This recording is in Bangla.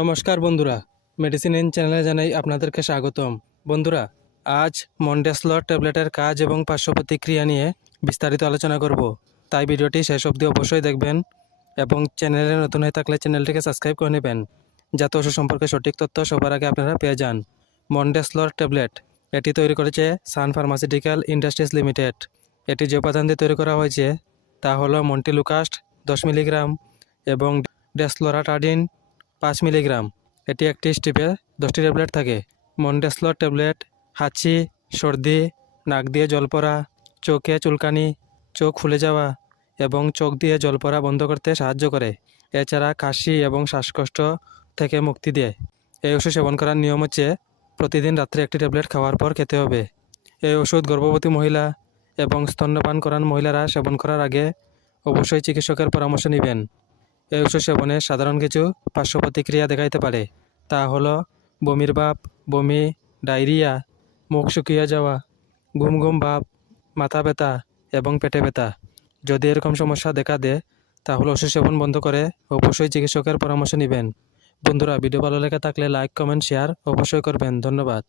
নমস্কার বন্ধুরা মেডিসিন ইন চ্যানেলে জানাই আপনাদেরকে স্বাগতম। বন্ধুরা, আজ মন্ডেসলর ট্যাবলেটের কাজ এবং পার্শ্ব প্রতিক্রিয়া নিয়ে বিস্তারিত আলোচনা করব। তাই ভিডিওটি শেষ অবধি অবশ্যই দেখবেন এবং চ্যানেলে নতুন হয়ে থাকলে চ্যানেলটিকে সাবস্ক্রাইব করে নেবেন, যাতে ওষুধ সম্পর্কে সঠিক তথ্য সবার আগে আপনারা পেয়ে যান। মন্ডেসলর ট্যাবলেট এটি তৈরি করেছে সান ফার্মাসিউটিক্যাল ইন্ডাস্ট্রিজ লিমিটেড এটি যে উপাদান দিয়ে তৈরি করা হয়েছে, তা হলো মন্টিলুকাস্ট দশ মিলিগ্রাম এবং ডেসলোরাটাডিন পাঁচ মিলিগ্রাম। এটি একটি স্টিপে দশটি ট্যাবলেট থাকে। মন্ডেসলর ট্যাবলেট, হাঁচি, সর্দি, নাক দিয়ে জল পড়া, চোখে চুলকানি, চোখ ফুলে যাওয়া এবং চোখ দিয়ে জল পড়া বন্ধ করতে সাহায্য করে। এছাড়া কাশি এবং শ্বাসকষ্ট থেকে মুক্তি দেয়। এই ওষুধ সেবন করার নিয়ম হচ্ছে প্রতিদিন রাত্রে একটি ট্যাবলেট খাওয়ার পর খেতে হবে। এই ওষুধ গর্ভবতী মহিলা এবং স্তন্যপান করান মহিলারা সেবন করার আগে অবশ্যই চিকিৎসকের পরামর্শ নেবেন। এই ওষুধ সেবনে সাধারণ কিছু পার্শ্ব প্রতিক্রিয়া দেখাইতে পারে। তা হলো, বমির ভাব বমি, ডায়রিয়া, মুখ শুকিয়ে যাওয়া ঘুম ঘুম ভাব, মাথা ব্যথা এবং পেটে ব্যথা। যদি এরকম সমস্যা দেখা দেয়, তাহলে ওষুধ সেবন বন্ধ করে অবশ্যই চিকিৎসকের পরামর্শ নেবেন। বন্ধুরা, ভিডিও ভালো লেগে থাকলে লাইক, কমেন্ট, শেয়ার অবশ্যই করবেন। ধন্যবাদ।